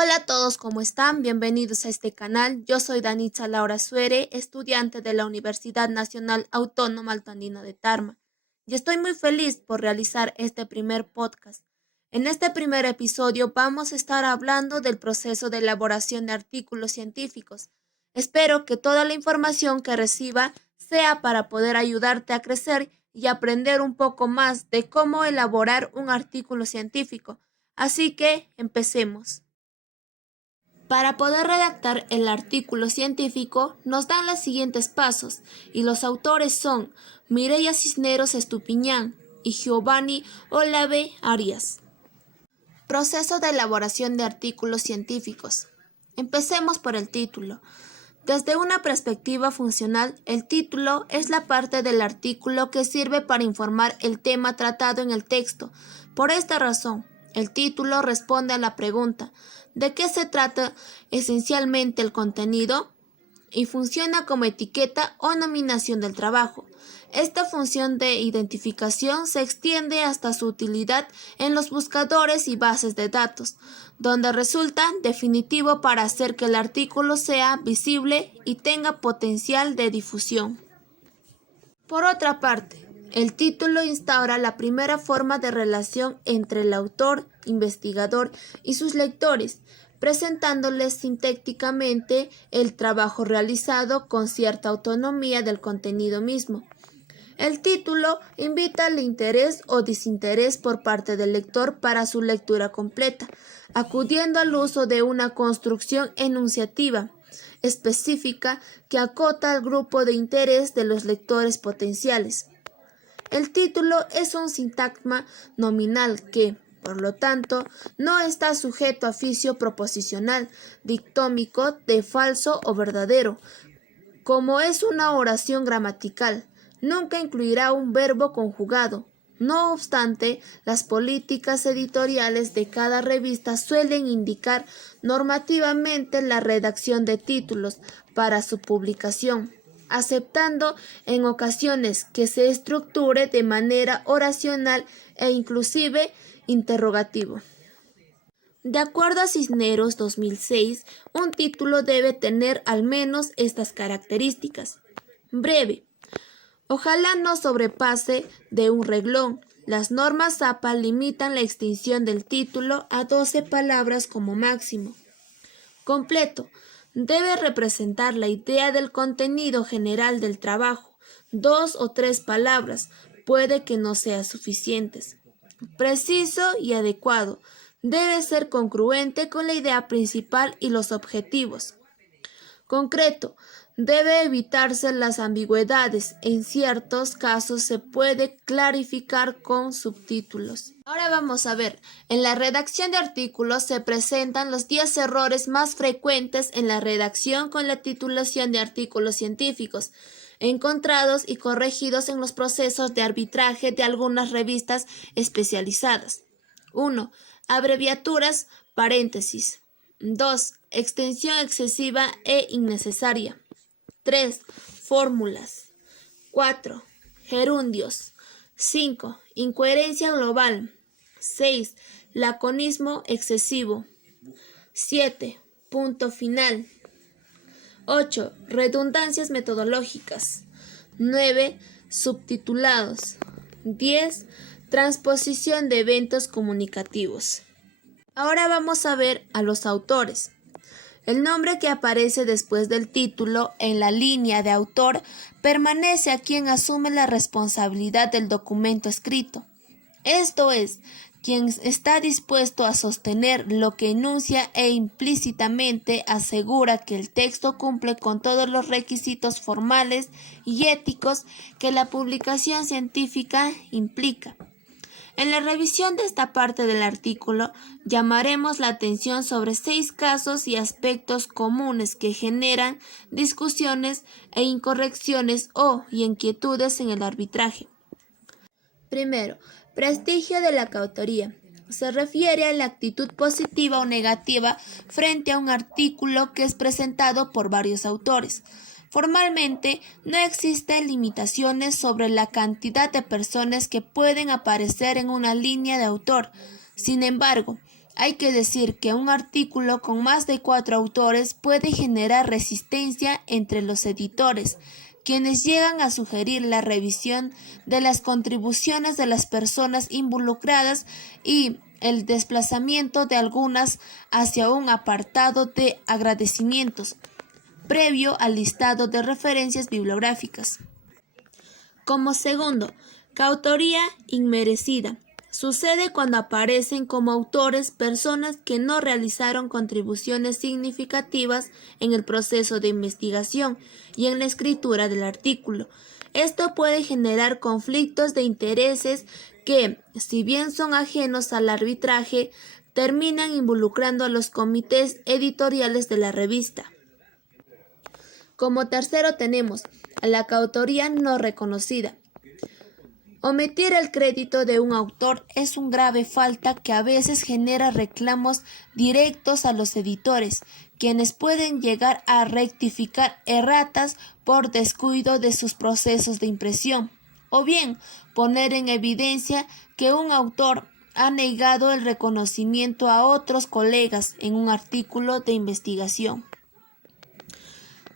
Hola a todos, ¿cómo están? Bienvenidos a este canal. Yo soy Danitza Laura Suere, estudiante de la Universidad Nacional Autónoma Alto Andino de Tarma, y estoy muy feliz por realizar este primer podcast. En este primer episodio vamos a estar hablando del proceso de elaboración de artículos científicos. Espero que toda la información que reciba sea para poder ayudarte a crecer y aprender un poco más de cómo elaborar un artículo científico. Así que empecemos. Para poder redactar el artículo científico nos dan los siguientes pasos y los autores son Mireia Cisneros Estupiñán y Giovanni Olave Arias. Proceso de elaboración de artículos científicos. Empecemos por el título. Desde una perspectiva funcional, el título es la parte del artículo que sirve para informar el tema tratado en el texto. Por esta razón, el título responde a la pregunta ¿de qué se trata esencialmente el contenido? Y funciona como etiqueta o nominación del trabajo. Esta función de identificación se extiende hasta su utilidad en los buscadores y bases de datos, donde resulta definitivo para hacer que el artículo sea visible y tenga potencial de difusión. Por otra parte, el título instaura la primera forma de relación entre el autor, investigador y sus lectores, presentándoles sintácticamente el trabajo realizado con cierta autonomía del contenido mismo. El título invita al interés o desinterés por parte del lector para su lectura completa, acudiendo al uso de una construcción enunciativa específica que acota al grupo de interés de los lectores potenciales. El título es un sintagma nominal que, por lo tanto, no está sujeto a juicio proposicional, dictómico de falso o verdadero, como es una oración gramatical. Nunca incluirá un verbo conjugado. No obstante, las políticas editoriales de cada revista suelen indicar normativamente la redacción de títulos para su publicación, aceptando en ocasiones que se estructure de manera oracional e inclusive interrogativo. De acuerdo a Cisneros 2006, un título debe tener al menos estas características. Breve. Ojalá no sobrepase de un renglón. Las normas APA limitan la extensión del título a 12 palabras como máximo. Completo. Debe representar la idea del contenido general del trabajo. 2 o 3 palabras. Puede que no sean suficientes. Preciso y adecuado. Debe ser congruente con la idea principal y los objetivos. Concreto. Debe evitarse las ambigüedades. En ciertos casos se puede clarificar con subtítulos. Ahora vamos a ver. En la redacción de artículos se presentan los 10 errores más frecuentes en la redacción con la titulación de artículos científicos, encontrados y corregidos en los procesos de arbitraje de algunas revistas especializadas. 1. Abreviaturas, paréntesis. 2. Extensión excesiva e innecesaria. 3. Fórmulas. 4. Gerundios. 5. Incoherencia global. 6. Laconismo excesivo. 7. Punto final. 8. Redundancias metodológicas. 9. Subtitulados. 10. Transposición de eventos comunicativos. Ahora vamos a ver a los autores. El nombre que aparece después del título en la línea de autor permanece a quien asume la responsabilidad del documento escrito. Esto es, quien está dispuesto a sostener lo que enuncia e implícitamente asegura que el texto cumple con todos los requisitos formales y éticos que la publicación científica implica. En la revisión de esta parte del artículo, llamaremos la atención sobre 6 casos y aspectos comunes que generan discusiones e incorrecciones y inquietudes en el arbitraje. Primero, prestigio de la coautoría. Se refiere a la actitud positiva o negativa frente a un artículo que es presentado por varios autores. Formalmente, no existen limitaciones sobre la cantidad de personas que pueden aparecer en una línea de autor. Sin embargo, Hay que decir que un artículo con más de 4 autores puede generar resistencia entre los editores, quienes llegan a sugerir la revisión de las contribuciones de las personas involucradas y el desplazamiento de algunas hacia un apartado de agradecimientos, previo al listado de referencias bibliográficas. Como segundo, coautoría inmerecida. Sucede cuando aparecen como autores personas que no realizaron contribuciones significativas en el proceso de investigación y en la escritura del artículo. Esto puede generar conflictos de intereses que, si bien son ajenos al arbitraje, terminan involucrando a los comités editoriales de la revista. Como tercero tenemos a la coautoría no reconocida. Omitir el crédito de un autor es una grave falta que a veces genera reclamos directos a los editores, quienes pueden llegar a rectificar erratas por descuido de sus procesos de impresión, o bien poner en evidencia que un autor ha negado el reconocimiento a otros colegas en un artículo de investigación.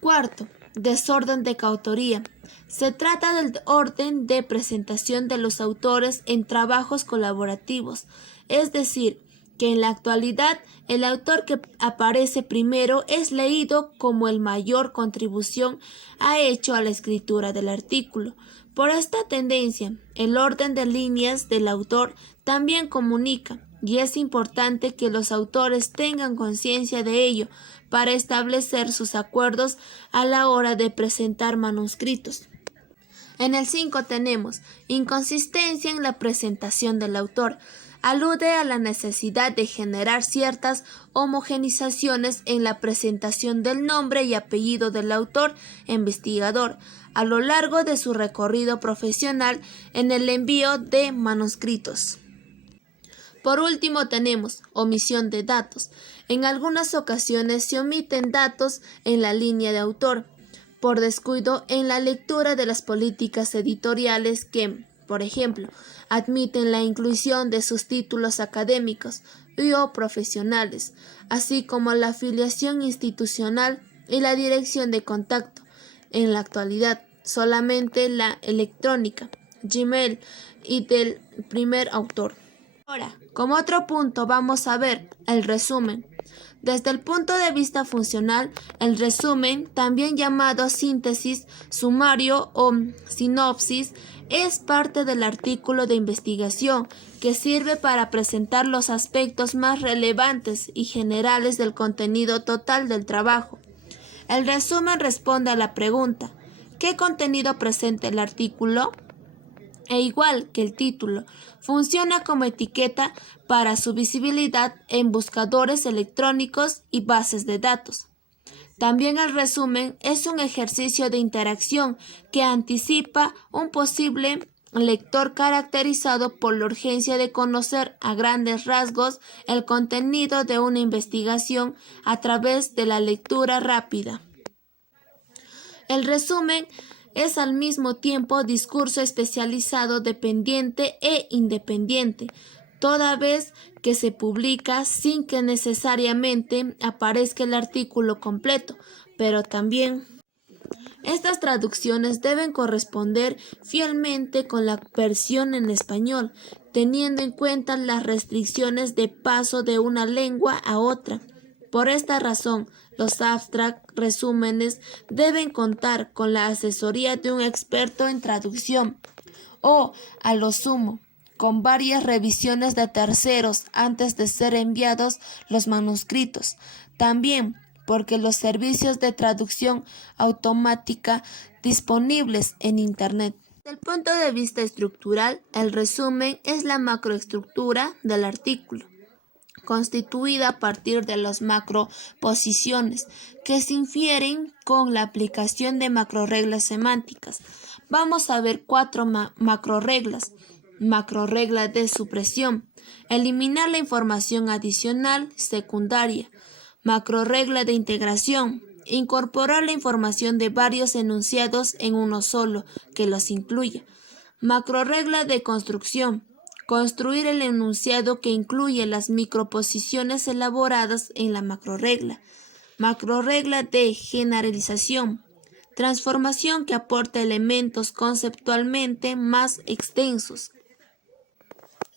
Cuarto, desorden de coautoría. Se trata del orden de presentación de los autores en trabajos colaborativos, es decir, que en la actualidad el autor que aparece primero es leído como el mayor contribución ha hecho a la escritura del artículo. Por esta tendencia, el orden de líneas del autor también comunica, y es importante que los autores tengan conciencia de ello para establecer sus acuerdos a la hora de presentar manuscritos. En el 5 tenemos inconsistencia en la presentación del autor. Alude a la necesidad de generar ciertas homogenizaciones en la presentación del nombre y apellido del autor investigador a lo largo de su recorrido profesional en el envío de manuscritos. Por último tenemos omisión de datos. En algunas ocasiones se omiten datos en la línea de autor, por descuido en la lectura de las políticas editoriales que, por ejemplo, admiten la inclusión de sus títulos académicos y o profesionales, así como la afiliación institucional y la dirección de contacto. En la actualidad, solamente la electrónica, Gmail y del primer autor. Ahora, como otro punto vamos a ver el resumen. Desde el punto de vista funcional, el resumen, también llamado síntesis, sumario o sinopsis, es parte del artículo de investigación que sirve para presentar los aspectos más relevantes y generales del contenido total del trabajo. El resumen responde a la pregunta: ¿qué contenido presenta el artículo? E igual que el título, funciona como etiqueta para su visibilidad en buscadores electrónicos y bases de datos. También el resumen es un ejercicio de interacción que anticipa un posible lector caracterizado por la urgencia de conocer a grandes rasgos el contenido de una investigación a través de la lectura rápida. El resumen es al mismo tiempo discurso especializado dependiente e independiente, toda vez que se publica sin que necesariamente aparezca el artículo completo, pero también estas traducciones deben corresponder fielmente con la versión en español, teniendo en cuenta las restricciones de paso de una lengua a otra. Por esta razón, los abstract resúmenes deben contar con la asesoría de un experto en traducción o, a lo sumo, con varias revisiones de terceros antes de ser enviados los manuscritos. También porque los servicios de traducción automática disponibles en Internet. Desde el punto de vista estructural, el resumen es la macroestructura del artículo, constituida a partir de las macroposiciones que se infieren con la aplicación de macroreglas semánticas. Vamos a ver 4 macroreglas. Macroregla de supresión: eliminar la información adicional secundaria. Macroregla de integración: incorporar la información de varios enunciados en uno solo que los incluya. Macroregla de construcción: Construir el enunciado que incluye las microposiciones elaboradas en la macrorregla. Macrorregla de generalización. Transformación que aporta elementos conceptualmente más extensos.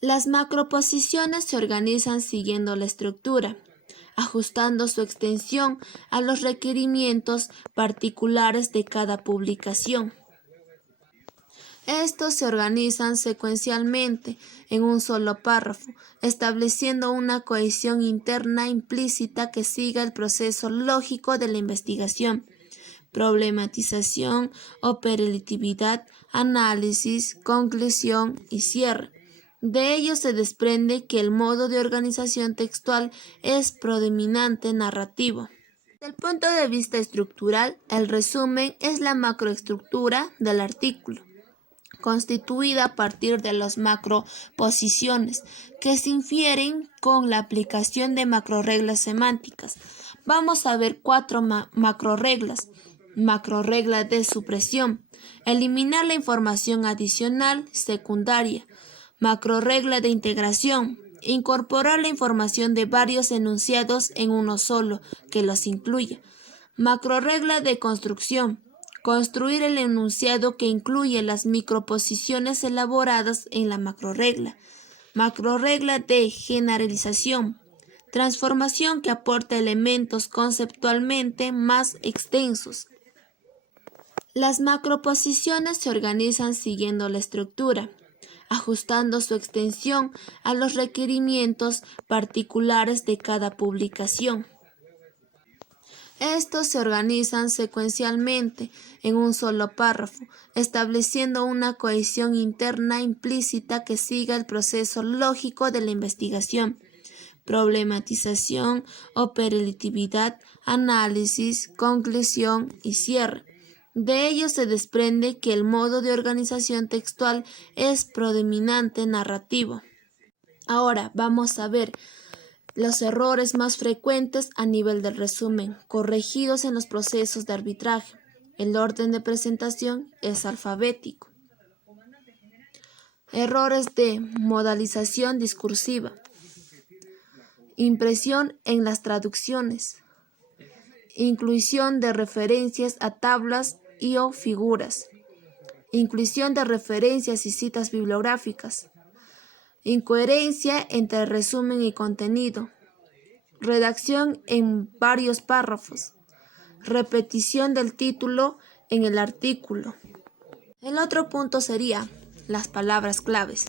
Las macroposiciones se organizan siguiendo la estructura, ajustando su extensión a los requerimientos particulares de cada publicación. Estos se organizan secuencialmente en un solo párrafo, estableciendo una cohesión interna implícita que siga el proceso lógico de la investigación. Problematización, operatividad, análisis, conclusión y cierre. De ello se desprende que el modo de organización textual es predominante narrativo. Desde el punto de vista estructural, el resumen es la macroestructura del artículo, constituida a partir de las macroposiciones, que se infieren con la aplicación de macrorreglas semánticas. Vamos a ver 4 macrorreglas. Macrorregla de supresión. Eliminar la información adicional secundaria. Macrorregla de integración. Incorporar la información de varios enunciados en uno solo, que los incluya. Macrorregla de construcción. Construir el enunciado que incluye las microposiciones elaboradas en la macrorregla. Macrorregla de generalización. Transformación que aporta elementos conceptualmente más extensos. Las macroposiciones se organizan siguiendo la estructura, ajustando su extensión a los requerimientos particulares de cada publicación. Estos se organizan secuencialmente en un solo párrafo, estableciendo una cohesión interna implícita que siga el proceso lógico de la investigación. Problematización, operatividad, análisis, conclusión y cierre. De ello se desprende que el modo de organización textual es predominante narrativo. Ahora vamos a ver los errores más frecuentes a nivel del resumen, corregidos en los procesos de arbitraje. El orden de presentación es alfabético. Errores de modalización discursiva. Impresión en las traducciones. Inclusión de referencias a tablas y o figuras. Inclusión de referencias y citas bibliográficas. Incoherencia entre resumen y contenido. Redacción en varios párrafos. Repetición del título en el artículo. El otro punto sería las palabras claves.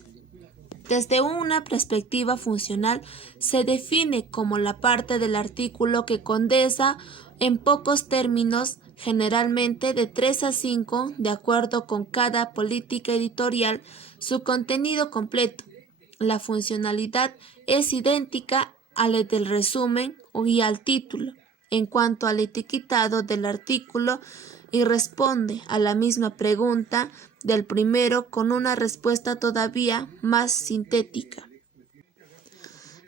Desde una perspectiva funcional, se define como la parte del artículo que condensa en pocos términos, generalmente de 3 a 5, de acuerdo con cada política editorial, su contenido completo. La funcionalidad es idéntica a la del resumen y al título, en cuanto al etiquetado del artículo, y responde a la misma pregunta del primero con una respuesta todavía más sintética.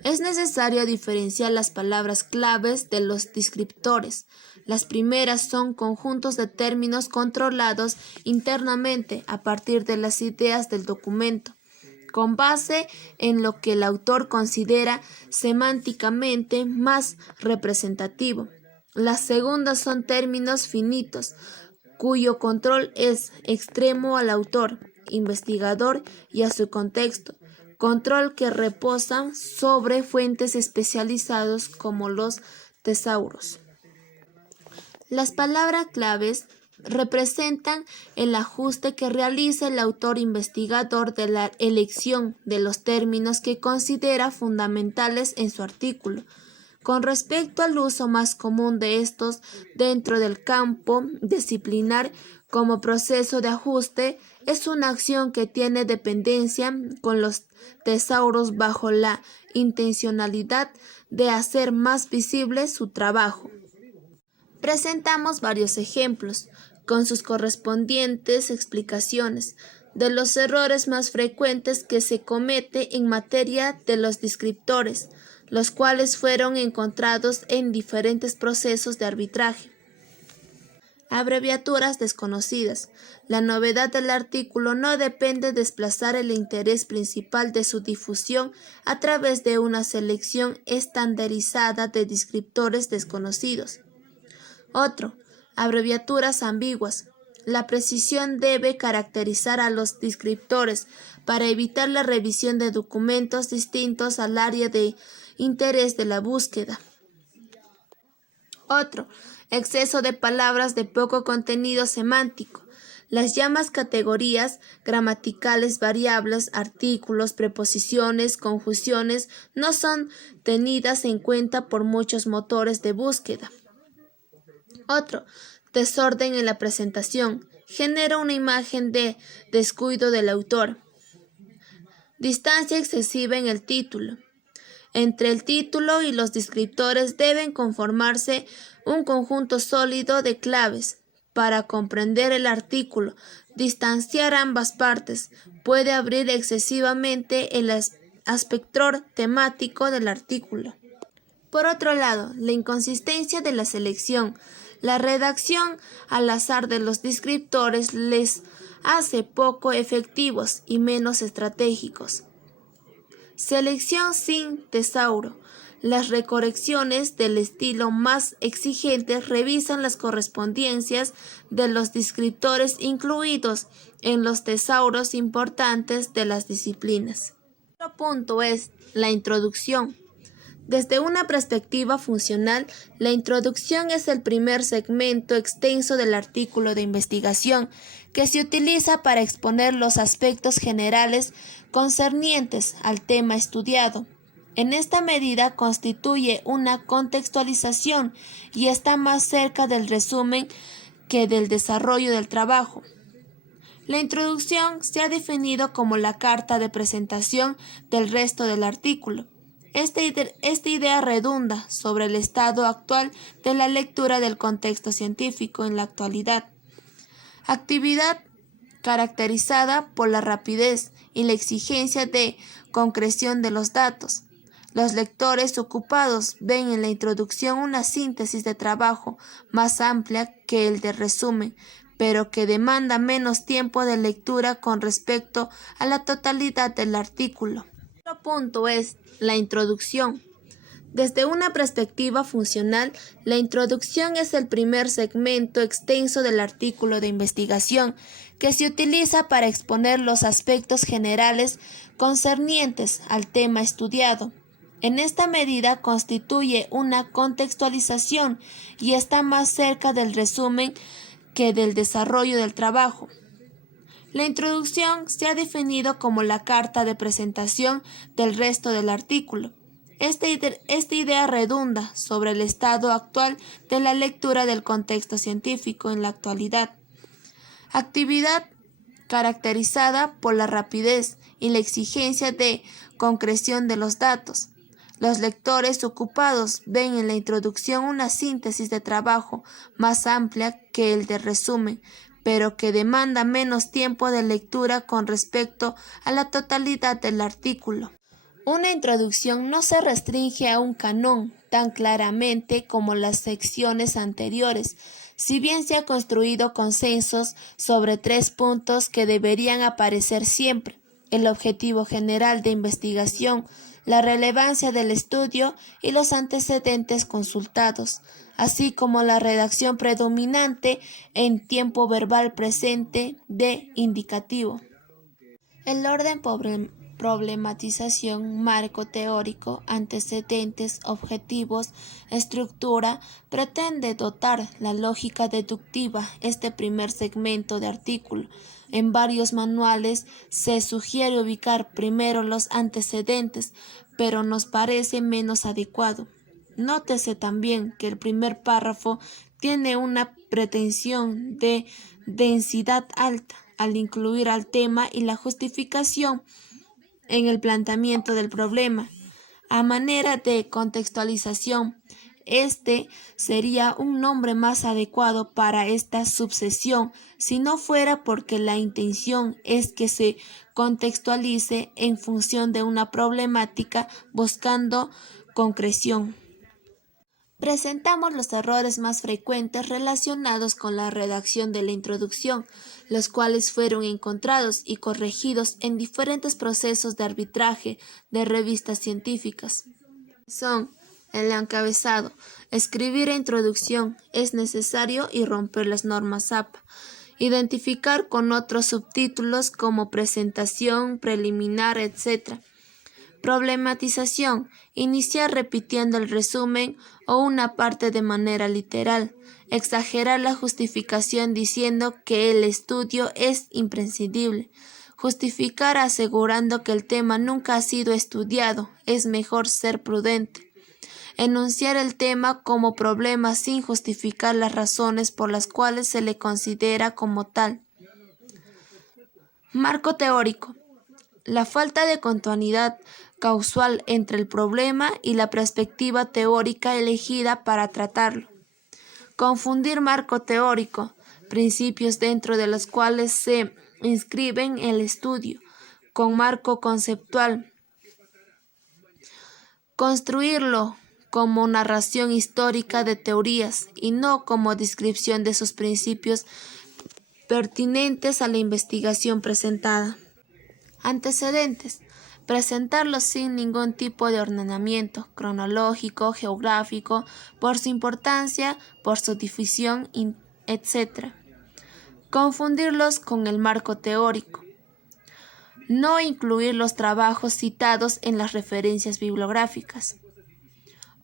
Es necesario diferenciar las palabras claves de los descriptores. Las primeras son conjuntos de términos controlados internamente a partir de las ideas del documento, con base en lo que el autor considera semánticamente más representativo. Las segundas son términos finitos, cuyo control es extremo al autor, investigador y a su contexto, control que reposa sobre fuentes especializadas como los tesauros. Las palabras claves representan el ajuste que realiza el autor investigador de la elección de los términos que considera fundamentales en su artículo. Con respecto al uso más común de estos dentro del campo disciplinar como proceso de ajuste, es una acción que tiene dependencia con los tesauros bajo la intencionalidad de hacer más visible su trabajo. Presentamos varios ejemplos, con sus correspondientes explicaciones, de los errores más frecuentes que se comete en materia de los descriptores, los cuales fueron encontrados en diferentes procesos de arbitraje. Abreviaturas desconocidas. La novedad del artículo no depende de desplazar el interés principal de su difusión a través de una selección estandarizada de descriptores desconocidos. Otro. Abreviaturas ambiguas. La precisión debe caracterizar a los descriptores para evitar la revisión de documentos distintos al área de interés de la búsqueda. Otro. Exceso de palabras de poco contenido semántico. Las llamadas categorías gramaticales variables, artículos, preposiciones, conjunciones no son tenidas en cuenta por muchos motores de búsqueda. Otro. Desorden en la presentación. Genera una imagen de descuido del autor. Distancia excesiva en el título. Entre el título y los descriptores deben conformarse un conjunto sólido de claves. Para comprender el artículo, distanciar ambas partes puede abrir excesivamente el espectro temático del artículo. Por otro lado, la inconsistencia de la selección. La redacción al azar de los descriptores les hace poco efectivos y menos estratégicos. Selección sin tesauro. Las recorrecciones del estilo más exigentes revisan las correspondencias de los descriptores incluidos en los tesauros importantes de las disciplinas. Otro punto es la introducción. Desde una perspectiva funcional, la introducción es el primer segmento extenso del artículo de investigación que se utiliza para exponer los aspectos generales concernientes al tema estudiado. En esta medida constituye una contextualización y está más cerca del resumen que del desarrollo del trabajo. La introducción se ha definido como la carta de presentación del resto del artículo. Esta idea redunda sobre el estado actual de la lectura del contexto científico en la actualidad. Actividad caracterizada por la rapidez y la exigencia de concreción de los datos. Los lectores ocupados ven en la introducción una síntesis de trabajo más amplia que el de resumen, pero que demanda menos tiempo de lectura con respecto a la totalidad del artículo. Otro punto es la introducción. Desde una perspectiva funcional, la introducción es el primer segmento extenso del artículo de investigación que se utiliza para exponer los aspectos generales concernientes al tema estudiado. En esta medida constituye una contextualización y está más cerca del resumen que del desarrollo del trabajo. La introducción se ha definido como la carta de presentación del resto del artículo. Esta idea redunda sobre el estado actual de la lectura del contexto científico en la actualidad. Actividad caracterizada por la rapidez y la exigencia de concreción de los datos. Los lectores ocupados ven en la introducción una síntesis de trabajo más amplia que el de resumen, pero que demanda menos tiempo de lectura con respecto a la totalidad del artículo. Una introducción no se restringe a un canon tan claramente como las secciones anteriores, si bien se ha construido consensos sobre 3 puntos que deberían aparecer siempre: el objetivo general de investigación, la relevancia del estudio y los antecedentes consultados, así como la redacción predominante en tiempo verbal presente de indicativo. El orden problematización, marco teórico, antecedentes, objetivos, estructura, pretende dotar la lógica deductiva este primer segmento de artículo. En varios manuales se sugiere ubicar primero los antecedentes, pero nos parece menos adecuado. Nótese también que el primer párrafo tiene una pretensión de densidad alta al incluir al tema y la justificación en el planteamiento del problema. A manera de contextualización, este sería un nombre más adecuado para esta subsección si no fuera porque la intención es que se contextualice en función de una problemática buscando concreción. Presentamos los errores más frecuentes relacionados con la redacción de la introducción, los cuales fueron encontrados y corregidos en diferentes procesos de arbitraje de revistas científicas. Son el encabezado. Escribir introducción es necesario y romper las normas APA. Identificar con otros subtítulos como presentación, preliminar, etc. Problematización. Iniciar repitiendo el resumen o una parte de manera literal. Exagerar la justificación diciendo que el estudio es imprescindible. Justificar asegurando que el tema nunca ha sido estudiado. Es mejor ser prudente. Enunciar el tema como problema sin justificar las razones por las cuales se le considera como tal. Marco teórico. La falta de continuidad causal entre el problema y la perspectiva teórica elegida para tratarlo. Confundir marco teórico, principios dentro de los cuales se inscriben el estudio, con marco conceptual. Construirlo como narración histórica de teorías y no como descripción de sus principios pertinentes a la investigación presentada. Antecedentes. Presentarlos sin ningún tipo de ordenamiento cronológico, geográfico, por su importancia, por su difusión, etc. Confundirlos con el marco teórico. No incluir los trabajos citados en las referencias bibliográficas.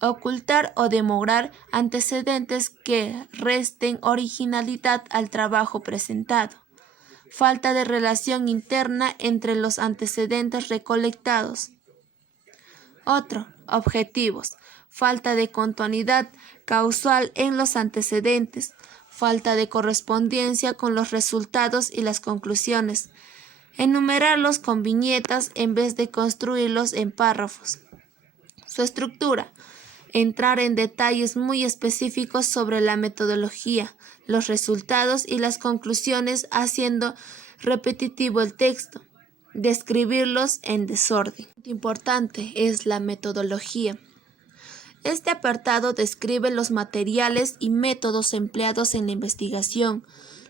Ocultar o demorar antecedentes que resten originalidad al trabajo presentado. Falta de relación interna entre los antecedentes recolectados. Otro, objetivos. Falta de continuidad causal en los antecedentes. Falta de correspondencia con los resultados y las conclusiones. Enumerarlos con viñetas en vez de construirlos en párrafos. Su estructura. Entrar en detalles muy específicos sobre la metodología, los resultados y las conclusiones haciendo repetitivo el texto. Describirlos en desorden. Lo importante es la metodología. Este apartado describe los materiales y métodos empleados en la investigación.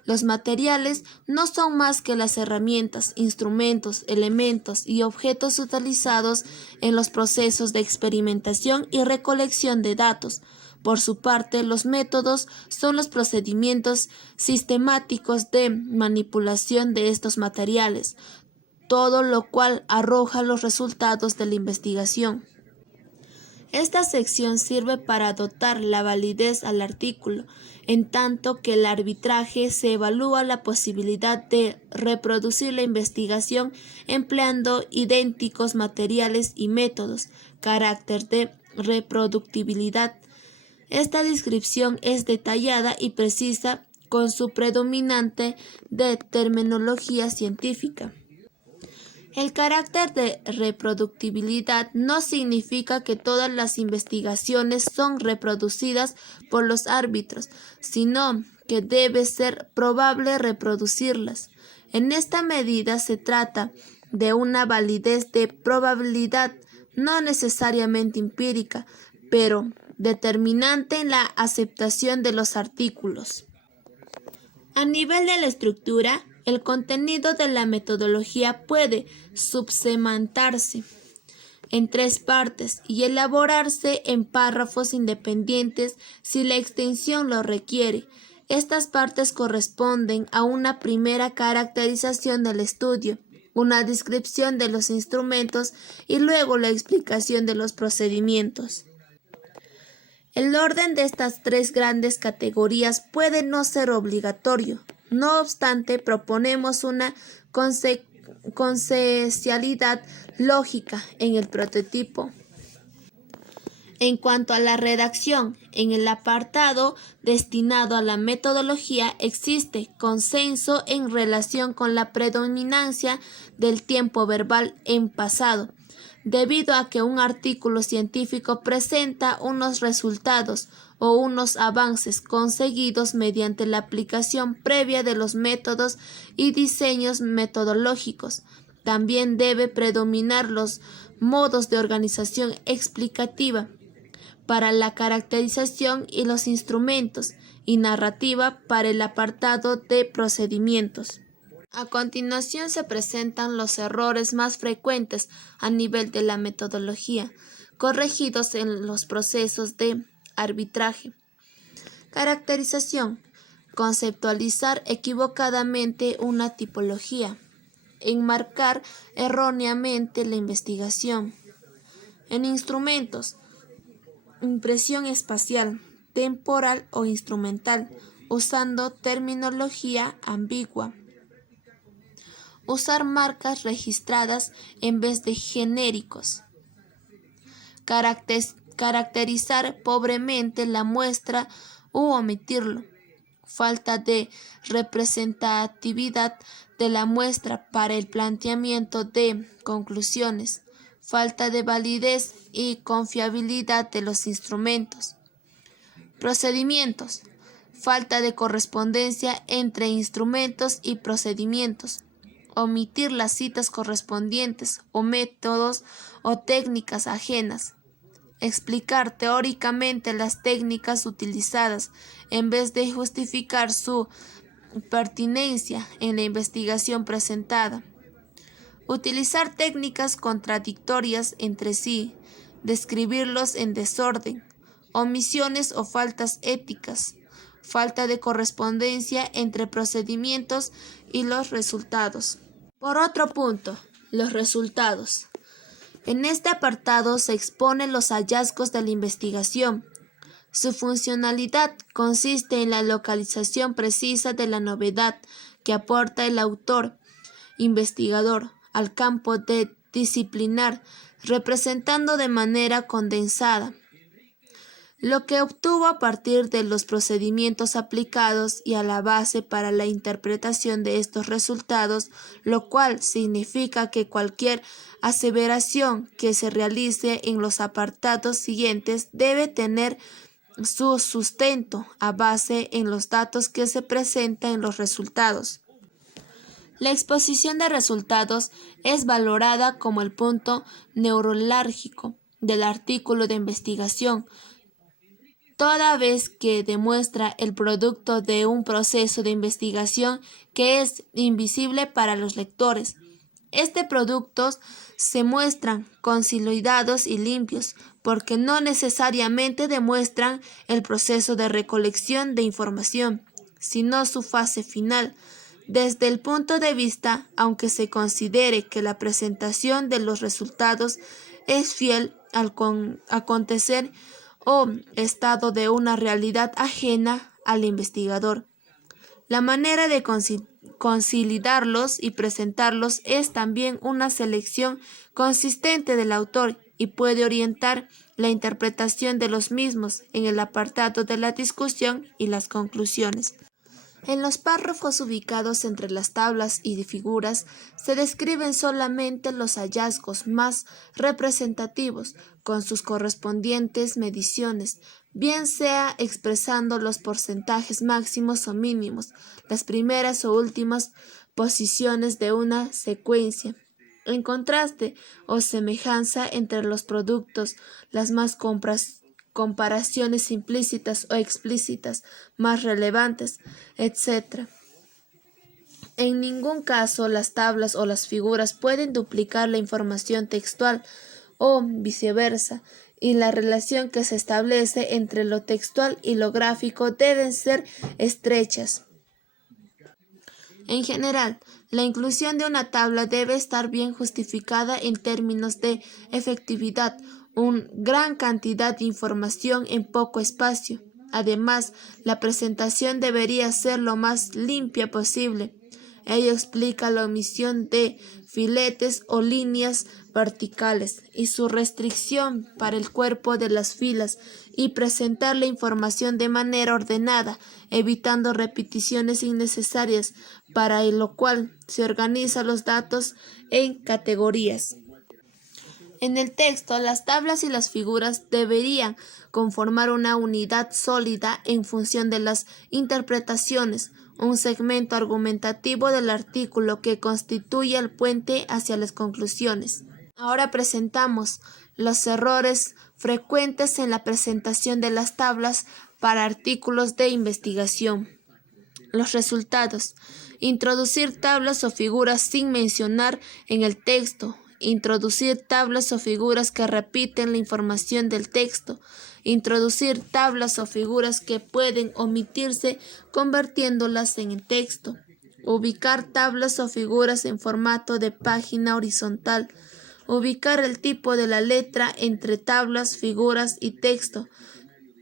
Los materiales no son más que las herramientas, instrumentos, elementos y objetos utilizados en los procesos de experimentación y recolección de datos. Por su parte, los métodos son los procedimientos sistemáticos de manipulación de estos materiales, todo lo cual arroja los resultados de la investigación. Esta sección sirve para dotar la validez al artículo, en tanto que el arbitraje se evalúa la posibilidad de reproducir la investigación empleando idénticos materiales y métodos, carácter de reproductibilidad. Esta descripción es detallada y precisa con su predominante de terminología científica. El carácter de reproductibilidad no significa que todas las investigaciones son reproducidas por los árbitros, sino que debe ser probable reproducirlas. En esta medida se trata de una validez de probabilidad, no necesariamente empírica, pero determinante en la aceptación de los artículos. A nivel de la estructura, el contenido de la metodología puede subsegmentarse en 3 partes y elaborarse en párrafos independientes si la extensión lo requiere. Estas partes corresponden a una primera caracterización del estudio, una descripción de los instrumentos y luego la explicación de los procedimientos. El orden de estas 3 grandes categorías puede no ser obligatorio. No obstante, proponemos una consensualidad lógica en el prototipo. En cuanto a la redacción, en el apartado destinado a la metodología existe consenso en relación con la predominancia del tiempo verbal en pasado, debido a que un artículo científico presenta unos resultados o unos avances conseguidos mediante la aplicación previa de los métodos y diseños metodológicos. También debe predominar los modos de organización explicativa. para la caracterización y los instrumentos, y narrativa para el apartado de procedimientos. A continuación se presentan los errores más frecuentes a nivel de la metodología, corregidos en los procesos de arbitraje. Caracterización. Conceptualizar equivocadamente una tipología. Enmarcar erróneamente la investigación. En instrumentos. Impresión espacial, temporal o instrumental, usando terminología ambigua. Usar marcas registradas en vez de genéricos. Caracterizar pobremente la muestra u omitirlo. Falta de representatividad de la muestra para el planteamiento de conclusiones. Falta de validez y confiabilidad de los instrumentos. Procedimientos. Falta de correspondencia entre instrumentos y procedimientos. Omitir las citas correspondientes o métodos o técnicas ajenas. Explicar teóricamente las técnicas utilizadas en vez de justificar su pertinencia en la investigación presentada. Utilizar técnicas contradictorias entre sí, describirlos en desorden, omisiones o faltas éticas, falta de correspondencia entre procedimientos y los resultados. Por otro punto, los resultados. En este apartado se exponen los hallazgos de la investigación. Su funcionalidad consiste en la localización precisa de la novedad que aporta el autor investigador al campo de disciplinar, representando de manera condensada lo que obtuvo a partir de los procedimientos aplicados y a la base para la interpretación de estos resultados, lo cual significa que cualquier aseveración que se realice en los apartados siguientes debe tener su sustento a base en los datos que se presentan en los resultados. La exposición de resultados es valorada como el punto neurálgico del artículo de investigación, toda vez que demuestra el producto de un proceso de investigación que es invisible para los lectores. Estos productos se muestran consolidados y limpios, porque no necesariamente demuestran el proceso de recolección de información, sino su fase final. Desde el punto de vista, aunque se considere que la presentación de los resultados es fiel al acontecer o estado de una realidad ajena al investigador, la manera de consolidarlos y presentarlos es también una selección consistente del autor y puede orientar la interpretación de los mismos en el apartado de la discusión y las conclusiones. En los párrafos ubicados entre las tablas y figuras se describen solamente los hallazgos más representativos, con sus correspondientes mediciones, bien sea expresando los porcentajes máximos o mínimos, las primeras o últimas posiciones de una secuencia. En contraste o semejanza entre los productos, las más comparaciones implícitas o explícitas más relevantes, etc. En ningún caso las tablas o las figuras pueden duplicar la información textual o viceversa, y la relación que se establece entre lo textual y lo gráfico deben ser estrechas. En general, la inclusión de una tabla debe estar bien justificada en términos de efectividad, una gran cantidad de información en poco espacio. Además, la presentación debería ser lo más limpia posible. Ello explica la omisión de filetes o líneas verticales y su restricción para el cuerpo de las filas y presentar la información de manera ordenada, evitando repeticiones innecesarias, para lo cual se organizan los datos en categorías. En el texto, las tablas y las figuras deberían conformar una unidad sólida en función de las interpretaciones, un segmento argumentativo del artículo que constituye el puente hacia las conclusiones. Ahora presentamos los errores frecuentes en la presentación de las tablas para artículos de investigación. Los resultados. Introducir tablas o figuras sin mencionar en el texto. Introducir tablas o figuras que repiten la información del texto. Introducir tablas o figuras que pueden omitirse convirtiéndolas en el texto. Ubicar tablas o figuras en formato de página horizontal. Ubicar el tipo de la letra entre tablas, figuras y texto.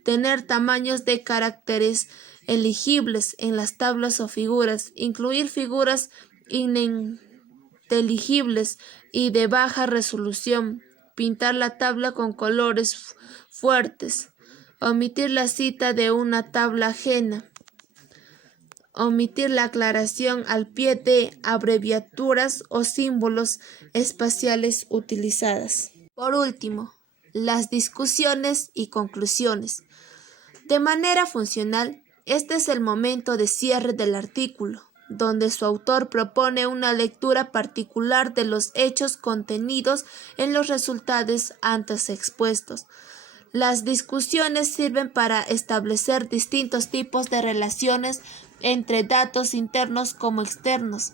Tener tamaños de caracteres elegibles en las tablas o figuras. Incluir figuras ininteligibles y de baja resolución. Pintar la tabla con colores fuertes. Omitir la cita de una tabla ajena. Omitir la aclaración al pie de abreviaturas o símbolos espaciales utilizadas. Por último, las discusiones y conclusiones. De manera funcional, este es el momento de cierre del artículo, donde su autor propone una lectura particular de los hechos contenidos en los resultados antes expuestos. Las discusiones sirven para establecer distintos tipos de relaciones entre datos internos como externos.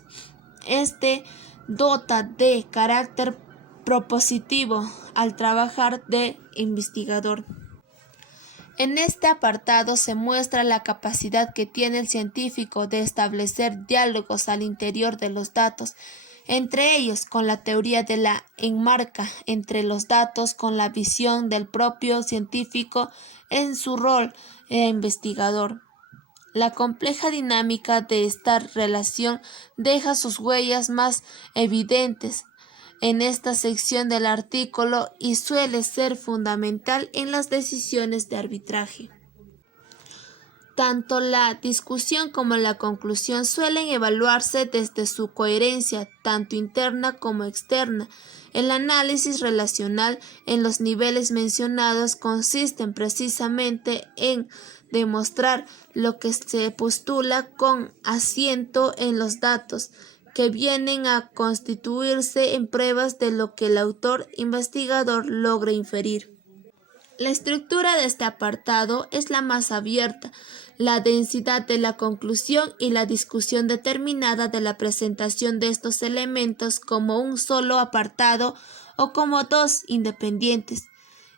Este dota de carácter propositivo al trabajar de investigador. En este apartado se muestra la capacidad que tiene el científico de establecer diálogos al interior de los datos, entre ellos con la teoría de la enmarca entre los datos, con la visión del propio científico en su rol de investigador. La compleja dinámica de esta relación deja sus huellas más evidentes en esta sección del artículo y suele ser fundamental en las decisiones de arbitraje. Tanto la discusión como la conclusión suelen evaluarse desde su coherencia, tanto interna como externa. El análisis relacional en los niveles mencionados consiste precisamente en demostrar lo que se postula con asiento en los datos, que vienen a constituirse en pruebas de lo que el autor investigador logra inferir. La estructura de este apartado es la más abierta, la densidad de la conclusión y la discusión determinada de la presentación de estos elementos como un solo apartado o como dos independientes.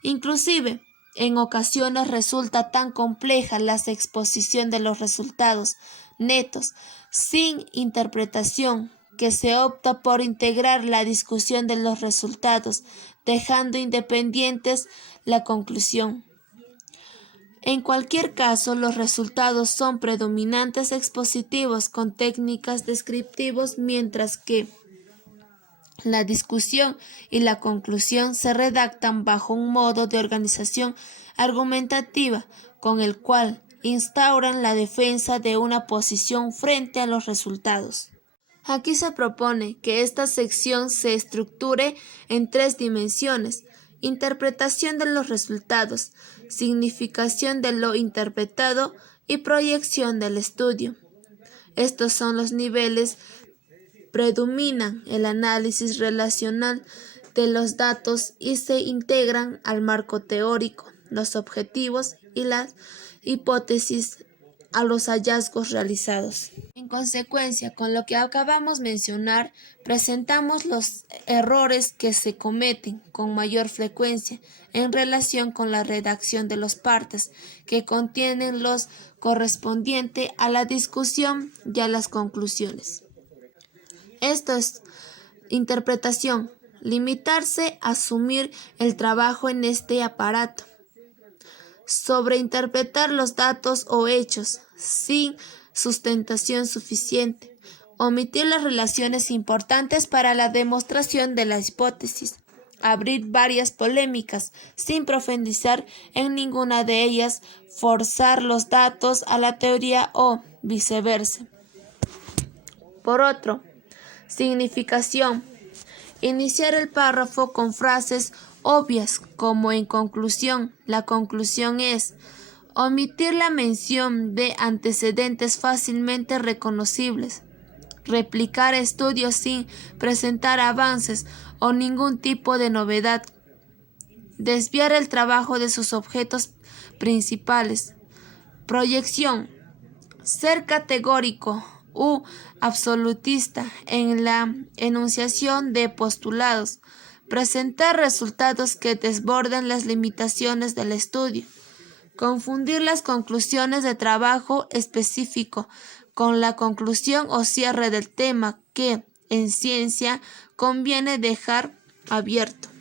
Inclusive, en ocasiones resulta tan compleja la exposición de los resultados netos, sin interpretación, que se opta por integrar la discusión de los resultados, dejando independientes la conclusión. En cualquier caso, los resultados son predominantes expositivos con técnicas descriptivos, mientras que la discusión y la conclusión se redactan bajo un modo de organización argumentativa con el cual instauran la defensa de una posición frente a los resultados. Aquí se propone que esta sección se estructure en tres dimensiones: interpretación de los resultados, significación de lo interpretado y proyección del estudio. Estos son los niveles predominan el análisis relacional de los datos y se integran al marco teórico, los objetivos y las hipótesis a los hallazgos realizados. En consecuencia, con lo que acabamos de mencionar, presentamos los errores que se cometen con mayor frecuencia en relación con la redacción de los partes, que contienen los correspondientes a la discusión y a las conclusiones. Esto es interpretación, limitarse a asumir el trabajo en este aparato. Sobreinterpretar los datos o hechos sin sustentación suficiente. Omitir las relaciones importantes para la demostración de la hipótesis. Abrir varias polémicas sin profundizar en ninguna de ellas. Forzar los datos a la teoría o viceversa. Por otro, significación. Iniciar el párrafo con frases obvias como en conclusión. La conclusión es omitir la mención de antecedentes fácilmente reconocibles. Replicar estudios sin presentar avances o ningún tipo de novedad. desviar el trabajo de sus objetos principales. Proyección. Ser categórico u absolutista en la enunciación de postulados. Presentar resultados que desborden las limitaciones del estudio. Confundir las conclusiones de trabajo específico con la conclusión o cierre del tema que, en ciencia, conviene dejar abierto.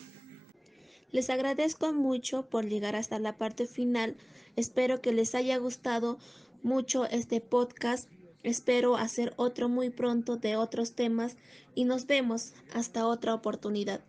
Les agradezco mucho por llegar hasta la parte final. Espero que les haya gustado mucho este podcast. Espero hacer otro muy pronto de otros temas y nos vemos hasta otra oportunidad.